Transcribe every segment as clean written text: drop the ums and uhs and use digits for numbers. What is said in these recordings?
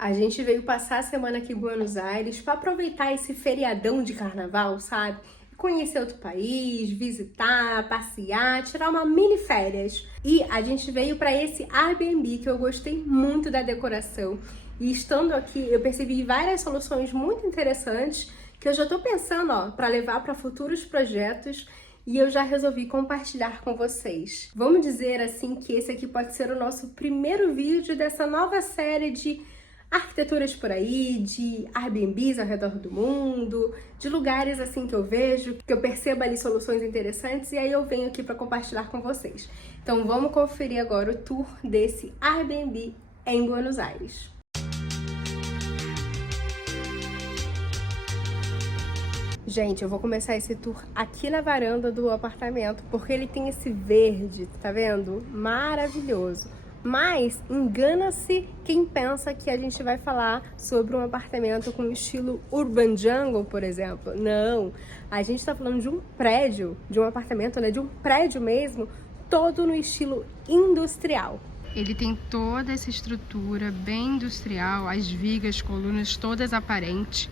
A gente veio passar a semana aqui em Buenos Aires para aproveitar esse feriadão de carnaval, sabe? Conhecer outro país, visitar, passear, tirar uma mini férias. E a gente veio para esse Airbnb que eu gostei muito da decoração. E estando aqui, eu percebi várias soluções muito interessantes que eu já tô pensando, para levar para futuros projetos. E eu já resolvi compartilhar com vocês. Vamos dizer assim que esse aqui pode ser o nosso primeiro vídeo dessa nova série de arquiteturas por aí, de Airbnbs ao redor do mundo, de lugares assim que eu vejo, que eu percebo ali soluções interessantes e aí eu venho aqui para compartilhar com vocês. Então vamos conferir agora o tour desse Airbnb em Buenos Aires. Gente, eu vou começar esse tour aqui na varanda do apartamento, porque ele tem esse verde, tá vendo? Maravilhoso. Mas engana-se quem pensa que a gente vai falar sobre um apartamento com estilo Urban Jungle, por exemplo. Não, a gente tá falando de um prédio, de um apartamento, né? De um prédio mesmo, todo no estilo industrial. Ele tem toda essa estrutura bem industrial, as vigas, colunas todas aparentes.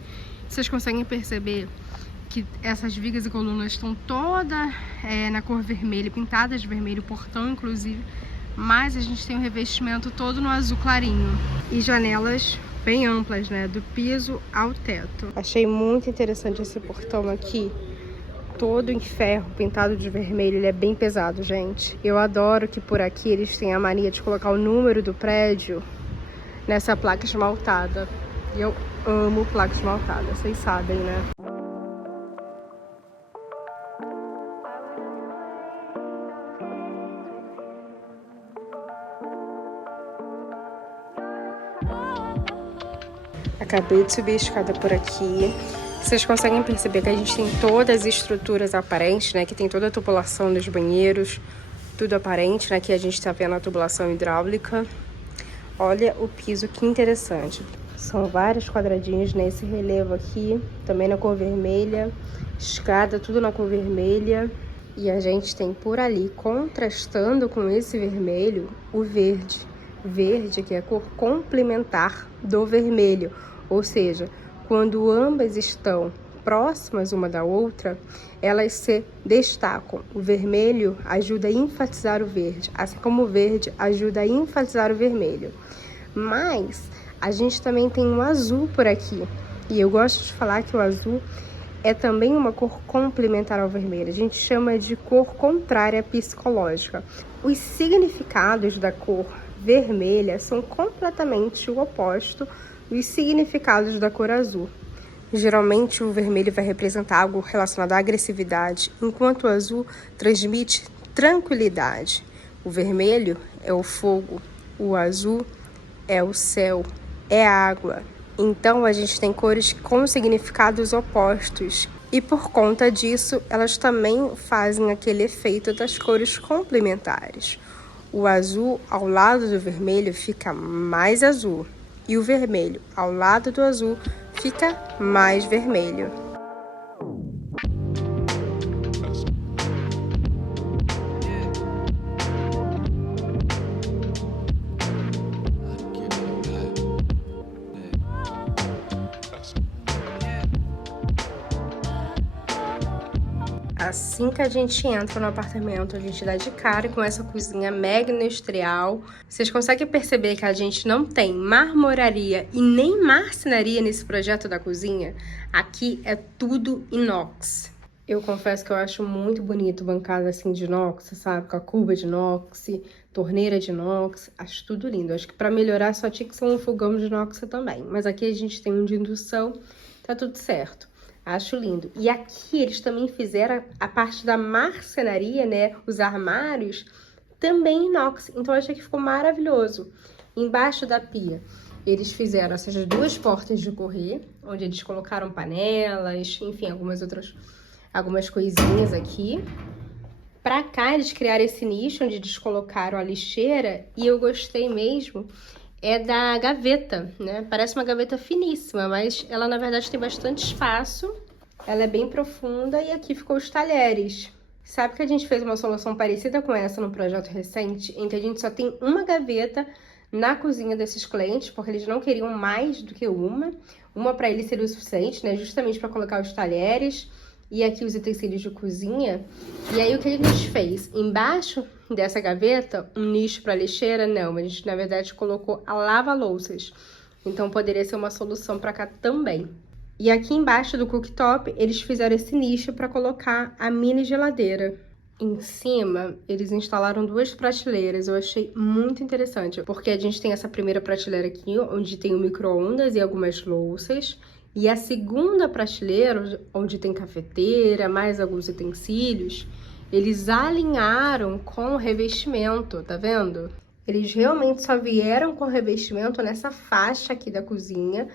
Vocês conseguem perceber que essas vigas e colunas estão todas na cor vermelha, pintadas de vermelho, portão inclusive, mas a gente tem um revestimento todo no azul clarinho e janelas bem amplas, né, do piso ao teto. Achei muito interessante esse portão aqui, todo em ferro, pintado de vermelho. Ele é bem pesado, gente. Eu adoro que por aqui eles têm a mania de colocar o número do prédio nessa placa esmaltada. E eu amo placa esmaltada, vocês sabem, né? Acabei de subir a escada por aqui. Vocês conseguem perceber que a gente tem todas as estruturas aparentes, né? Que tem toda a tubulação dos banheiros, tudo aparente, né? Aqui a gente tá vendo a tubulação hidráulica. Olha o piso, que interessante. São vários quadradinhos nesse relevo aqui, também na cor vermelha. Escada, tudo na cor vermelha. E a gente tem por ali, contrastando com esse vermelho, o verde. Verde, que é a cor complementar do vermelho. Ou seja, quando ambas estão próximas uma da outra, elas se destacam. O vermelho ajuda a enfatizar o verde, assim como o verde ajuda a enfatizar o vermelho. Mas a gente também tem o azul por aqui. E eu gosto de falar que o azul é também uma cor complementar ao vermelho. A gente chama de cor contrária psicológica. Os significados da cor vermelha são completamente o oposto dos significados da cor azul. Geralmente o vermelho vai representar algo relacionado à agressividade, enquanto o azul transmite tranquilidade. O vermelho é o fogo, o azul é o céu, é a água. Então a gente tem cores com significados opostos e por conta disso elas também fazem aquele efeito das cores complementares. O azul ao lado do vermelho fica mais azul e o vermelho ao lado do azul fica mais vermelho. Assim que a gente entra no apartamento, a gente dá de cara com essa cozinha mega industrial. Vocês conseguem perceber que a gente não tem marmoraria e nem marcenaria nesse projeto da cozinha? Aqui é tudo inox. Eu confesso que eu acho muito bonito bancada assim de inox, sabe? Com a cuba de inox, torneira de inox, acho tudo lindo. Acho que para melhorar só tinha que ser um fogão de inox também. Mas aqui a gente tem um de indução, tá tudo certo. Acho lindo. E aqui eles também fizeram a parte da marcenaria, né? Os armários, também inox. Então eu achei que ficou maravilhoso. Embaixo da pia, eles fizeram essas duas portas de correr, onde eles colocaram panelas, enfim, algumas coisinhas aqui. Pra cá, eles criaram esse nicho, onde eles colocaram a lixeira. E eu gostei mesmo é da gaveta, né? Parece uma gaveta finíssima, mas ela na verdade tem bastante espaço. Ela é bem profunda e aqui ficou os talheres. Sabe que a gente fez uma solução parecida com essa no projeto recente, em que a gente só tem uma gaveta na cozinha desses clientes, porque eles não queriam mais do que uma. Uma para eles seria o suficiente, né? Justamente para colocar os talheres e aqui os utensílios de cozinha. E aí o que a gente fez? Embaixo dessa gaveta, um nicho para lixeira? Não, a gente na verdade colocou a lava-louças. Então poderia ser uma solução para cá também. E aqui embaixo do cooktop, eles fizeram esse nicho para colocar a mini geladeira. Em cima, eles instalaram 2 prateleiras, eu achei muito interessante, porque a gente tem essa primeira prateleira aqui, onde tem o micro-ondas e algumas louças, e a segunda prateleira, onde tem cafeteira, mais alguns utensílios, eles alinharam com o revestimento, tá vendo? Eles realmente só vieram com o revestimento nessa faixa aqui da cozinha.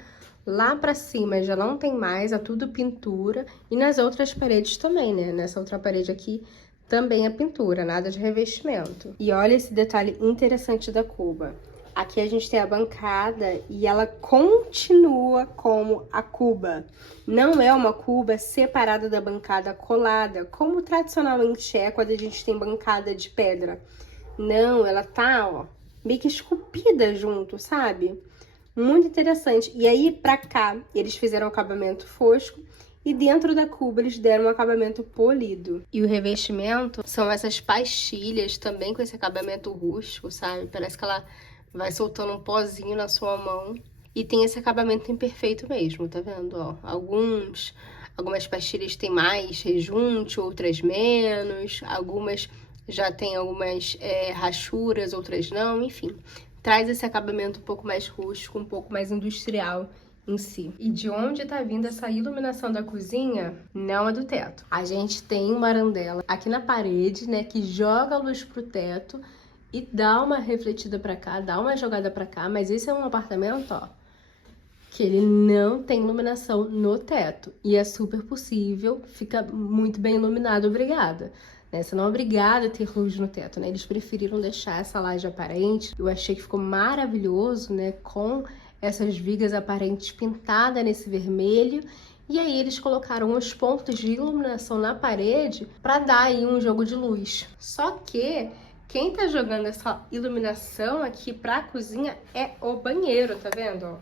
Lá pra cima já não tem mais, é tudo pintura, e nas outras paredes também, né? Nessa outra parede aqui também é pintura, nada de revestimento. E olha esse detalhe interessante da cuba. Aqui a gente tem a bancada e ela continua como a cuba. Não é uma cuba separada da bancada colada, como tradicionalmente é quando a gente tem bancada de pedra. Não, ela tá, ó, meio que esculpida junto, sabe? Muito interessante. E aí, pra cá, eles fizeram um acabamento fosco. E dentro da cuba eles deram um acabamento polido. E o revestimento são essas pastilhas também com esse acabamento rústico, sabe? Parece que ela vai soltando um pozinho na sua mão. E tem esse acabamento imperfeito mesmo, tá vendo? Ó, algumas pastilhas têm mais rejunte, outras menos. Algumas já tem algumas rachuras, outras não, enfim. Traz esse acabamento um pouco mais rústico, um pouco mais industrial em si. E de onde tá vindo essa iluminação da cozinha? Não é do teto. A gente tem uma arandela aqui na parede, né, que joga a luz pro teto e dá uma refletida pra cá, dá uma jogada pra cá, mas esse é um apartamento, ó, que ele não tem iluminação no teto. E é super possível, fica muito bem iluminado, obrigada. Né? Você não é obrigada a ter luz no teto, né? Eles preferiram deixar essa laje aparente. Eu achei que ficou maravilhoso, né? Com essas vigas aparentes pintadas nesse vermelho. E aí eles colocaram os pontos de iluminação na parede para dar aí um jogo de luz. Só que quem tá jogando essa iluminação aqui pra cozinha é o banheiro, tá vendo? Ó,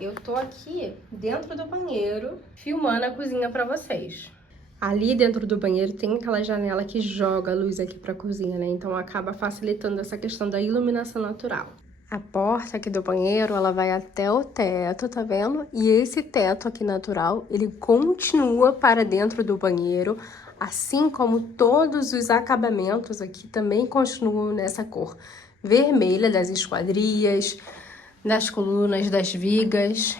eu tô aqui dentro do banheiro filmando a cozinha pra vocês. Ali dentro do banheiro tem aquela janela que joga a luz aqui pra cozinha, né? Então acaba facilitando essa questão da iluminação natural. A porta aqui do banheiro, ela vai até o teto, tá vendo? E esse teto aqui natural, ele continua para dentro do banheiro, assim como todos os acabamentos aqui também continuam nessa cor vermelha das esquadrias, das colunas, das vigas.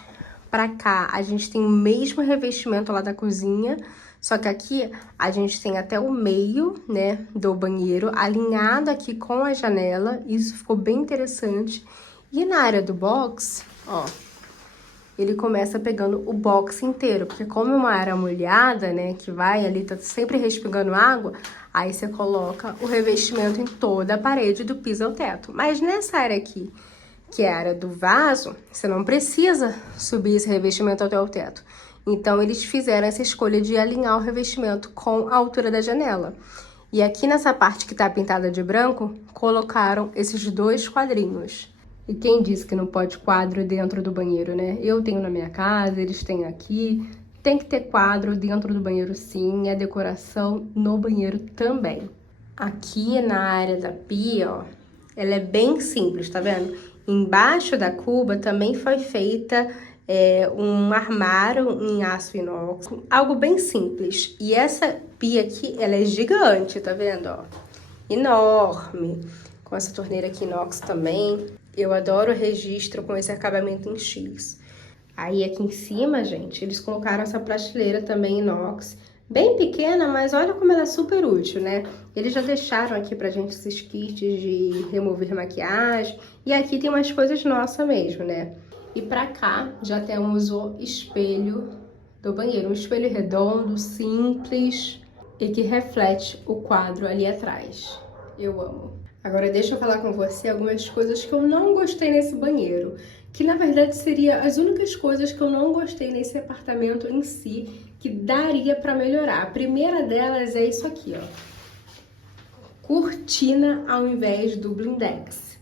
Pra cá, a gente tem o mesmo revestimento lá da cozinha, só que aqui a gente tem até o meio, né, do banheiro, alinhado aqui com a janela. Isso ficou bem interessante. E na área do box, ó, ele começa pegando o box inteiro, porque como é uma área molhada, né, que vai ali, tá sempre respingando água, aí você coloca o revestimento em toda a parede, do piso ao teto. Mas nessa área aqui, que é a área do vaso, você não precisa subir esse revestimento até o teto. Então, eles fizeram essa escolha de alinhar o revestimento com a altura da janela. E aqui nessa parte que tá pintada de branco, colocaram esses 2 quadrinhos. E quem disse que não pode quadro dentro do banheiro, né? Eu tenho na minha casa, eles têm aqui. Tem que ter quadro dentro do banheiro sim, e a decoração no banheiro também. Aqui na área da pia, ó, ela é bem simples, tá vendo? Embaixo da cuba também foi feita um armário em aço inox, algo bem simples. E essa pia aqui, ela é gigante, tá vendo, ó? Enorme, com essa torneira aqui inox também. Eu adoro o registro com esse acabamento em X. Aí aqui em cima, gente, eles colocaram essa prateleira também inox, bem pequena, mas olha como ela é super útil, né? Eles já deixaram aqui pra gente esses kits de remover maquiagem. E aqui tem umas coisas nossas mesmo, né? E pra cá já temos o espelho do banheiro. Um espelho redondo, simples e que reflete o quadro ali atrás. Eu amo. Agora deixa eu falar com você algumas coisas que eu não gostei nesse banheiro. Que na verdade seria as únicas coisas que eu não gostei nesse apartamento em si, que daria pra melhorar. A primeira delas é isso aqui, ó. Cortina ao invés do blindex.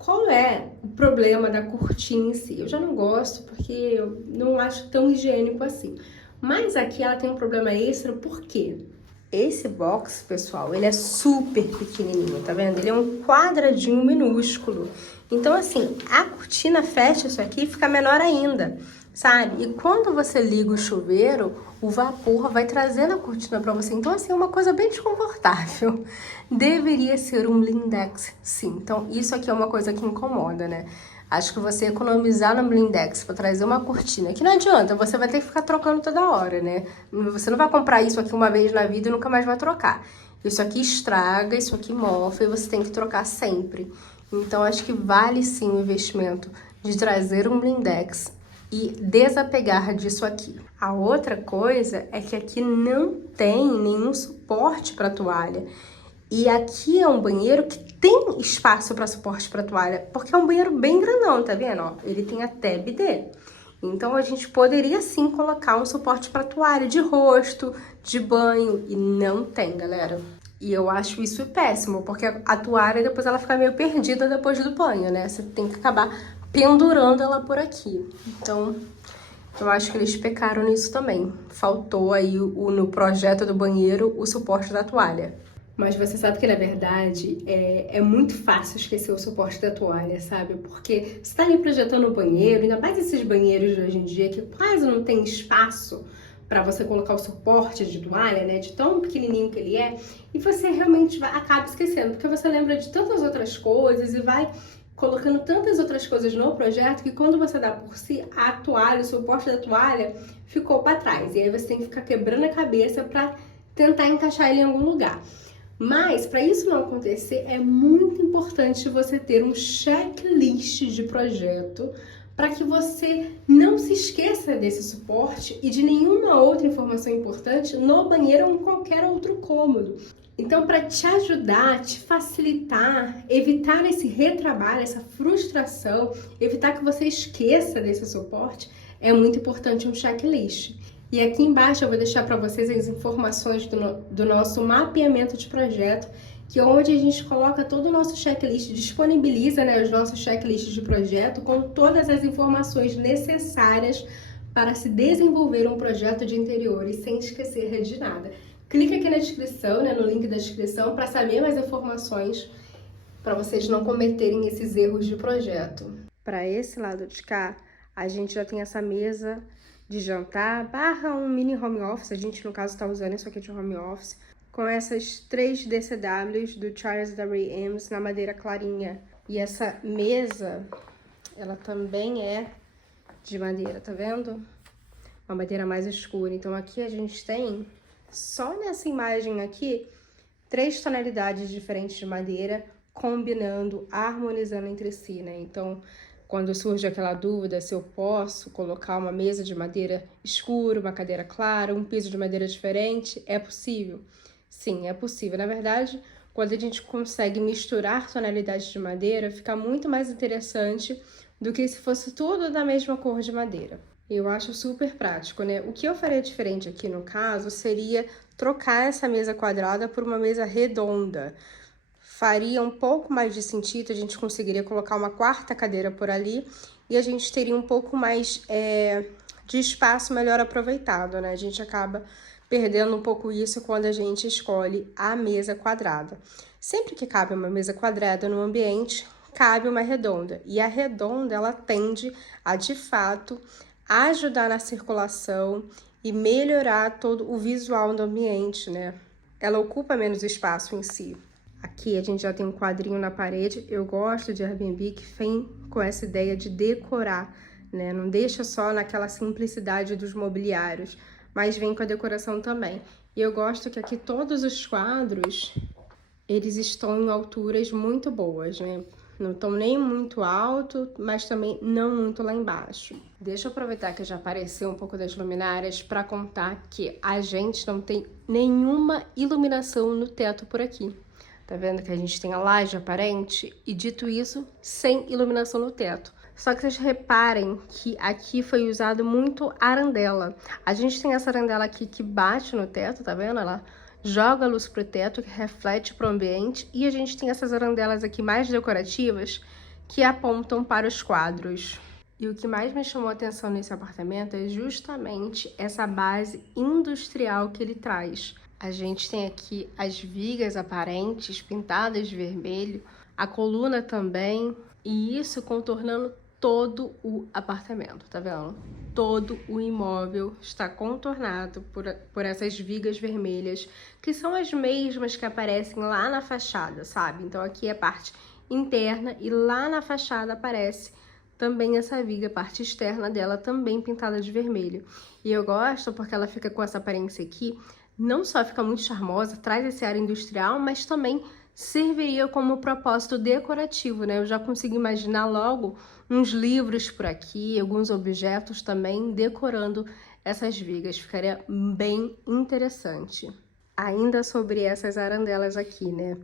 Qual é o problema da cortina em si? Eu já não gosto porque eu não acho tão higiênico assim. Mas aqui ela tem um problema extra, por quê? Esse box, pessoal, ele é super pequenininho, tá vendo? Ele é um quadradinho minúsculo. Então, assim, a cortina fecha isso aqui e fica menor ainda, sabe? E quando você liga o chuveiro, o vapor vai trazendo a cortina pra você. Então, assim, é uma coisa bem desconfortável. Deveria ser um blindex, sim. Então, isso aqui é uma coisa que incomoda, né? Acho que você economizar no blindex para trazer uma cortina, que não adianta, você vai ter que ficar trocando toda hora, né? Você não vai comprar isso aqui uma vez na vida e nunca mais vai trocar. Isso aqui estraga, isso aqui mofa e você tem que trocar sempre. Então, acho que vale sim o investimento de trazer um blindex e desapegar disso aqui. A outra coisa é que aqui não tem nenhum suporte para toalha. E aqui é um banheiro que tem espaço para suporte para toalha, porque é um banheiro bem grandão, tá vendo? Ó, ele tem até bidê. Então a gente poderia sim colocar um suporte para toalha de rosto, de banho, e não tem, galera. E eu acho isso péssimo, porque a toalha depois ela fica meio perdida depois do banho, né? Você tem que acabar pendurando ela por aqui. Então, eu acho que eles pecaram nisso também. Faltou aí no projeto do banheiro o suporte da toalha. Mas você sabe que, na verdade, é muito fácil esquecer o suporte da toalha, sabe? Porque você tá ali projetando o banheiro, ainda mais esses banheiros de hoje em dia, que quase não tem espaço para você colocar o suporte de toalha, né? De tão pequenininho que ele é. E você realmente acaba esquecendo, porque você lembra de tantas outras coisas e vai colocando tantas outras coisas no projeto que quando você dá por si, a toalha, o suporte da toalha ficou para trás. E aí você tem que ficar quebrando a cabeça para tentar encaixar ele em algum lugar. Mas, para isso não acontecer, é muito importante você ter um checklist de projeto para que você não se esqueça desse suporte e de nenhuma outra informação importante no banheiro ou em qualquer outro cômodo. Então, para te ajudar, te facilitar, evitar esse retrabalho, essa frustração, evitar que você esqueça desse suporte, é muito importante um checklist. E aqui embaixo eu vou deixar para vocês as informações do nosso mapeamento de projeto, que é onde a gente coloca todo o nosso checklist, disponibiliza, né, os nossos checklists de projeto com todas as informações necessárias para se desenvolver um projeto de interiores sem esquecer de nada. Clique aqui na descrição, né, no link da descrição, para saber mais informações, para vocês não cometerem esses erros de projeto. Para esse lado de cá, a gente já tem essa mesa de jantar, barra um mini home office, a gente no caso está usando isso aqui de home office, com essas 3 DCWs do Charles W. Eames na madeira clarinha. E essa mesa, ela também é de madeira, tá vendo? Uma madeira mais escura. Então aqui a gente tem, só nessa imagem aqui, 3 tonalidades diferentes de madeira, combinando, harmonizando entre si, né? Então, quando surge aquela dúvida se eu posso colocar uma mesa de madeira escura, uma cadeira clara, um piso de madeira diferente, é possível? Sim, é possível. Na verdade, quando a gente consegue misturar tonalidades de madeira, fica muito mais interessante do que se fosse tudo da mesma cor de madeira. Eu acho super prático, né? O que eu faria diferente aqui no caso seria trocar essa mesa quadrada por uma mesa redonda. Faria um pouco mais de sentido, a gente conseguiria colocar uma 4ª cadeira por ali e a gente teria um pouco mais de espaço melhor aproveitado, né? A gente acaba perdendo um pouco isso quando a gente escolhe a mesa quadrada. Sempre que cabe uma mesa quadrada no ambiente, cabe uma redonda. E a redonda, ela tende a, de fato, ajudar na circulação e melhorar todo o visual do ambiente, né? Ela ocupa menos espaço em si. Aqui a gente já tem um quadrinho na parede. Eu gosto de Airbnb que vem com essa ideia de decorar, né? Não deixa só naquela simplicidade dos mobiliários, mas vem com a decoração também. E eu gosto que aqui todos os quadros, eles estão em alturas muito boas, né? Não estão nem muito alto, mas também não muito lá embaixo. Deixa eu aproveitar que já apareceu um pouco das luminárias para contar que a gente não tem nenhuma iluminação no teto por aqui. Tá vendo que a gente tem a laje aparente? E dito isso, sem iluminação no teto. Só que vocês reparem que aqui foi usado muito arandela. A gente tem essa arandela aqui que bate no teto, tá vendo? Ela joga a luz pro teto, que reflete pro ambiente. E a gente tem essas arandelas aqui mais decorativas, que apontam para os quadros. E o que mais me chamou a atenção nesse apartamento é justamente essa base industrial que ele traz. A gente tem aqui as vigas aparentes pintadas de vermelho, a coluna também, e isso contornando todo o apartamento, tá vendo? Todo o imóvel está contornado por essas vigas vermelhas, que são as mesmas que aparecem lá na fachada, sabe? Então aqui é a parte interna e lá na fachada aparece também essa viga, a parte externa dela também pintada de vermelho. E eu gosto porque ela fica com essa aparência aqui, não só fica muito charmosa, traz esse ar industrial, mas também serviria como propósito decorativo, né? Eu já consigo imaginar logo uns livros por aqui, alguns objetos também decorando essas vigas. Ficaria bem interessante. Ainda sobre essas arandelas aqui, né?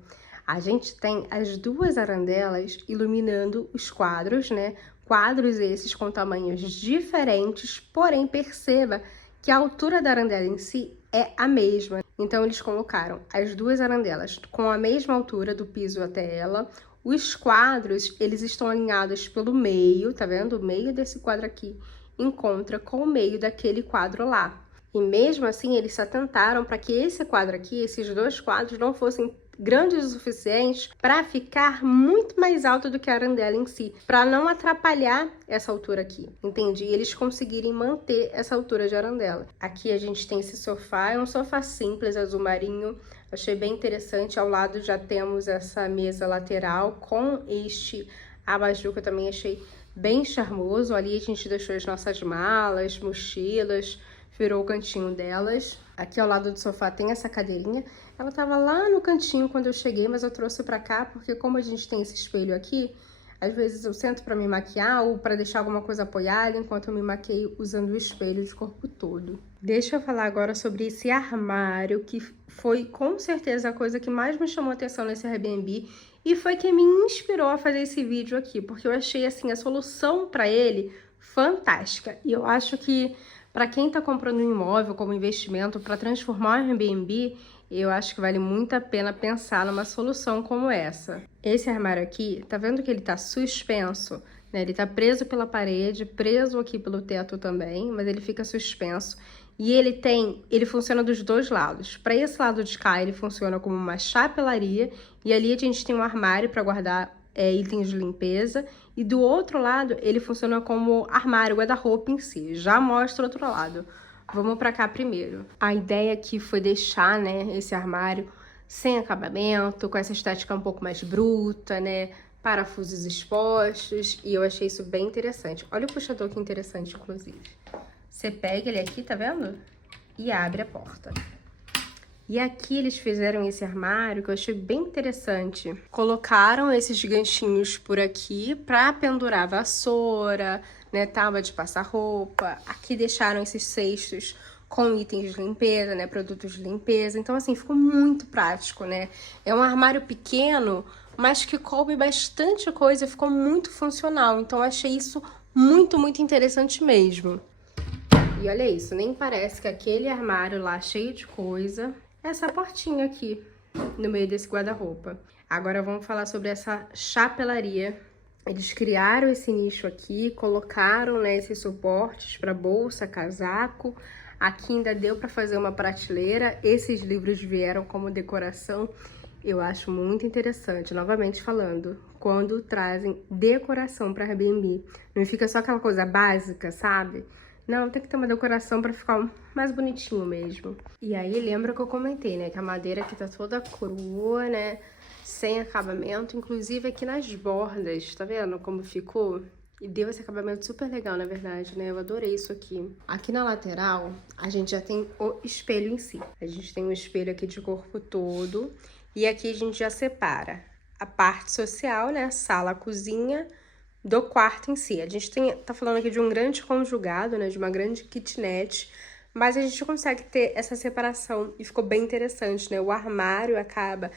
A gente tem as duas arandelas iluminando os quadros, né? Quadros esses com tamanhos diferentes, porém perceba que a altura da arandela em si é a mesma. Então eles colocaram as duas arandelas com a mesma altura do piso até ela. Os quadros, eles estão alinhados pelo meio, tá vendo? O meio desse quadro aqui encontra com o meio daquele quadro lá. E mesmo assim, eles se atentaram para que esse quadro aqui, esses dois quadros, não fossem grandes o suficiente para ficar muito mais alto do que a arandela em si, para não atrapalhar essa altura aqui, entendi? E eles conseguirem manter essa altura de arandela. Aqui a gente tem esse sofá, é um sofá simples, azul marinho, achei bem interessante. Ao lado já temos essa mesa lateral com este abajur que eu também achei bem charmoso. Ali a gente deixou as nossas malas, mochilas, virou o cantinho delas. Aqui ao lado do sofá tem essa cadeirinha. Ela tava lá no cantinho quando eu cheguei, mas eu trouxe pra cá porque como a gente tem esse espelho aqui, às vezes eu sento pra me maquiar ou pra deixar alguma coisa apoiada enquanto eu me maqueio usando o espelho de corpo todo. Deixa eu falar agora sobre esse armário, que foi com certeza a coisa que mais me chamou a atenção nesse Airbnb e foi que me inspirou a fazer esse vídeo aqui, porque eu achei assim a solução pra ele fantástica. E eu acho que para quem está comprando um imóvel como investimento para transformar o Airbnb, eu acho que vale muito a pena pensar numa solução como essa. Esse armário aqui, tá vendo que ele tá suspenso, né? Ele tá preso pela parede, preso aqui pelo teto também, mas ele fica suspenso. E ele funciona dos dois lados. Para esse lado de cá, ele funciona como uma chapelaria, e ali a gente tem um armário para guardar itens de limpeza, e do outro lado ele funciona como armário, guarda-roupa em si. Já mostra o outro lado. Vamos para cá primeiro. A ideia aqui foi deixar, né, esse armário sem acabamento, com essa estética um pouco mais bruta, né, parafusos expostos, e eu achei isso bem interessante. Olha o puxador que interessante, inclusive. Você pega ele aqui, tá vendo? E abre a porta. E aqui eles fizeram esse armário que eu achei bem interessante. Colocaram esses ganchinhos por aqui para pendurar vassoura, né, tábua de passar roupa. Aqui deixaram esses cestos com itens de limpeza, né, produtos de limpeza. Então assim, ficou muito prático, né? É um armário pequeno, mas que coube bastante coisa, ficou muito funcional. Então achei isso muito, muito interessante mesmo. E olha isso, nem parece que aquele armário lá cheio de coisa, essa portinha aqui no meio desse guarda-roupa. Agora vamos falar sobre essa chapelaria. Eles criaram esse nicho aqui, colocaram, né, esses suportes para bolsa, casaco. Aqui ainda deu para fazer uma prateleira. Esses livros vieram como decoração. Eu acho muito interessante, novamente falando, quando trazem decoração para Airbnb. Não fica só aquela coisa básica, sabe? Não, tem que ter uma decoração pra ficar mais bonitinho mesmo. E aí, lembra que eu comentei, né? Que a madeira aqui tá toda crua, né? Sem acabamento, inclusive aqui nas bordas, tá vendo como ficou? E deu esse acabamento super legal, na verdade, né? Eu adorei isso aqui. Aqui na lateral, a gente já tem o espelho em si. A gente tem um espelho aqui de corpo todo. E aqui a gente já separa a parte social, né? Sala, cozinha, do quarto em si. A gente tá falando aqui de um grande conjugado, né, de uma grande kitnet, mas a gente consegue ter essa separação e ficou bem interessante, né? O armário acaba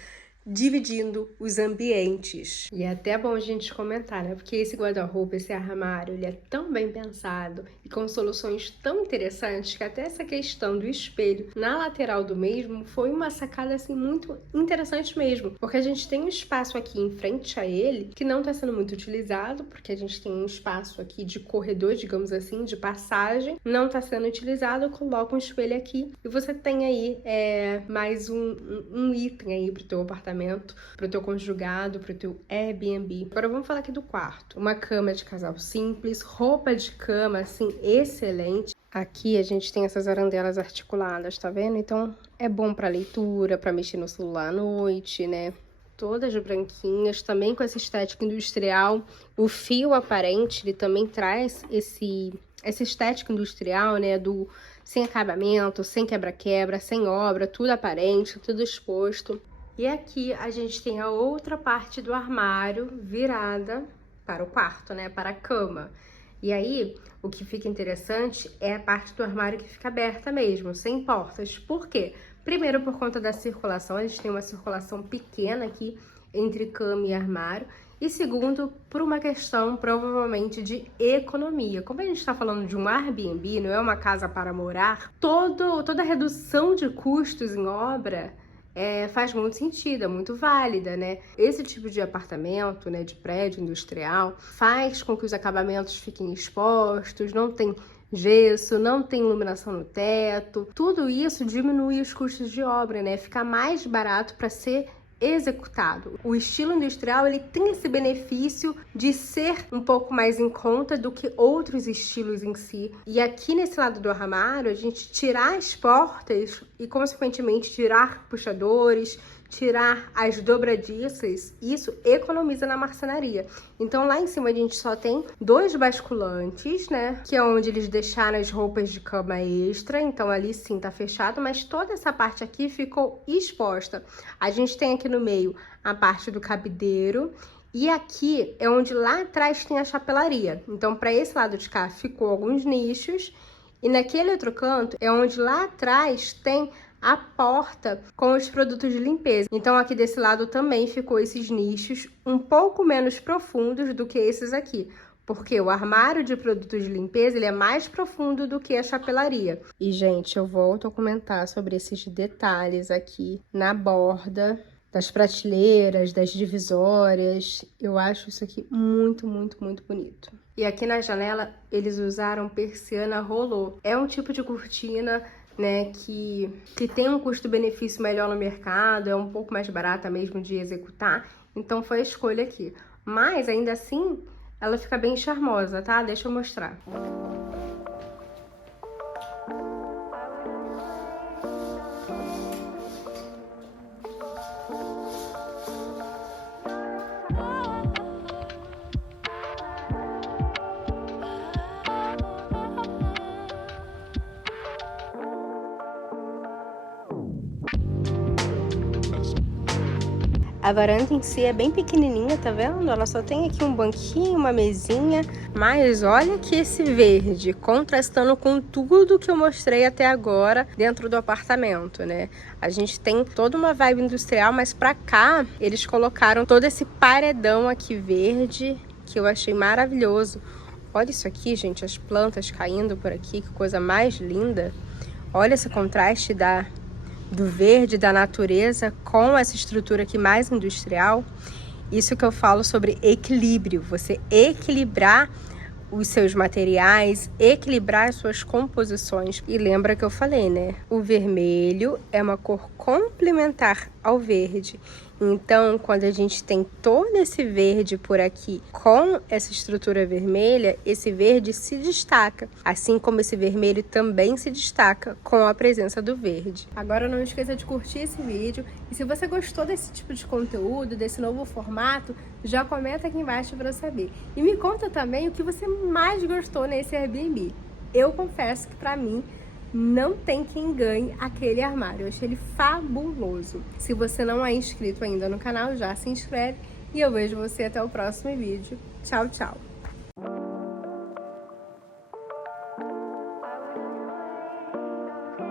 dividindo os ambientes. E é até bom a gente comentar, né? Porque esse guarda-roupa, esse armário, ele é tão bem pensado e com soluções tão interessantes que até essa questão do espelho na lateral do mesmo foi uma sacada assim muito interessante mesmo, porque a gente tem um espaço aqui em frente a ele que não está sendo muito utilizado, porque a gente tem um espaço aqui de corredor, digamos assim, de passagem, não está sendo utilizado, coloca um espelho aqui e você tem aí mais um item aí pro teu apartamento, pro teu conjugado, pro teu Airbnb. Agora vamos falar aqui do quarto. Uma cama de casal simples, roupa de cama assim excelente. Aqui a gente tem essas arandelas articuladas, tá vendo? Então é bom para leitura, para mexer no celular à noite, né? Todas branquinhas, também com essa estética industrial. O fio aparente, ele também traz essa estética industrial, né? Sem acabamento, sem quebra-quebra, sem obra, tudo aparente, tudo exposto. E aqui a gente tem a outra parte do armário virada para o quarto, né? Para a cama. E aí, o que fica interessante é a parte do armário que fica aberta mesmo, sem portas. Por quê? Primeiro, por conta da circulação, a gente tem uma circulação pequena aqui entre cama e armário. E segundo, por uma questão provavelmente de economia. Como a gente está falando de um Airbnb, não é uma casa para morar, toda a redução de custos em obra faz muito sentido, é muito válida, né? Esse tipo de apartamento, né, de prédio industrial, faz com que os acabamentos fiquem expostos, não tem gesso, não tem iluminação no teto. Tudo isso diminui os custos de obra, né? Fica mais barato para ser executado. O estilo industrial, ele tem esse benefício de ser um pouco mais em conta do que outros estilos em si. E aqui nesse lado do armário, a gente tirar as portas e consequentemente tirar puxadores, tirar as dobradiças, isso economiza na marcenaria. Então lá em cima a gente só tem 2 basculantes, né? Que é onde eles deixaram as roupas de cama extra, então ali sim tá fechado, mas toda essa parte aqui ficou exposta. A gente tem aqui no meio a parte do cabideiro e aqui é onde lá atrás tem a chapelaria. Então para esse lado de cá ficou alguns nichos e naquele outro canto é onde lá atrás tem a porta com os produtos de limpeza. Então aqui desse lado também ficou esses nichos um pouco menos profundos do que esses aqui, porque o armário de produtos de limpeza ele é mais profundo do que a chapelaria. E gente, eu volto a comentar sobre esses detalhes aqui na borda das prateleiras, das divisórias. Eu acho isso aqui muito, muito, muito bonito. E aqui na janela eles usaram persiana rolô. É um tipo de cortina, né, que tem um custo-benefício melhor no mercado, é um pouco mais barata mesmo de executar, então foi a escolha aqui. Mas, ainda assim, ela fica bem charmosa, tá? Deixa eu mostrar. A varanda em si é bem pequenininha, tá vendo? Ela só tem aqui um banquinho, uma mesinha, mas olha que esse verde, contrastando com tudo que eu mostrei até agora dentro do apartamento, né? A gente tem toda uma vibe industrial, mas pra cá eles colocaram todo esse paredão aqui verde, que eu achei maravilhoso. Olha isso aqui, gente, as plantas caindo por aqui, que coisa mais linda. Olha esse contraste do verde, da natureza, com essa estrutura aqui mais industrial. Isso que eu falo sobre equilíbrio, você equilibrar os seus materiais, equilibrar as suas composições. E lembra que eu falei, né? O vermelho é uma cor complementar ao verde. Então, quando a gente tem todo esse verde por aqui com essa estrutura vermelha, esse verde se destaca, assim como esse vermelho também se destaca com a presença do verde. Agora não esqueça de curtir esse vídeo e se você gostou desse tipo de conteúdo, desse novo formato, já comenta aqui embaixo para eu saber. E me conta também o que você mais gostou nesse Airbnb. Eu confesso que para mim não tem quem ganhe aquele armário. Eu achei ele fabuloso. Se você não é inscrito ainda no canal, já se inscreve. E eu vejo você até o próximo vídeo. Tchau, tchau!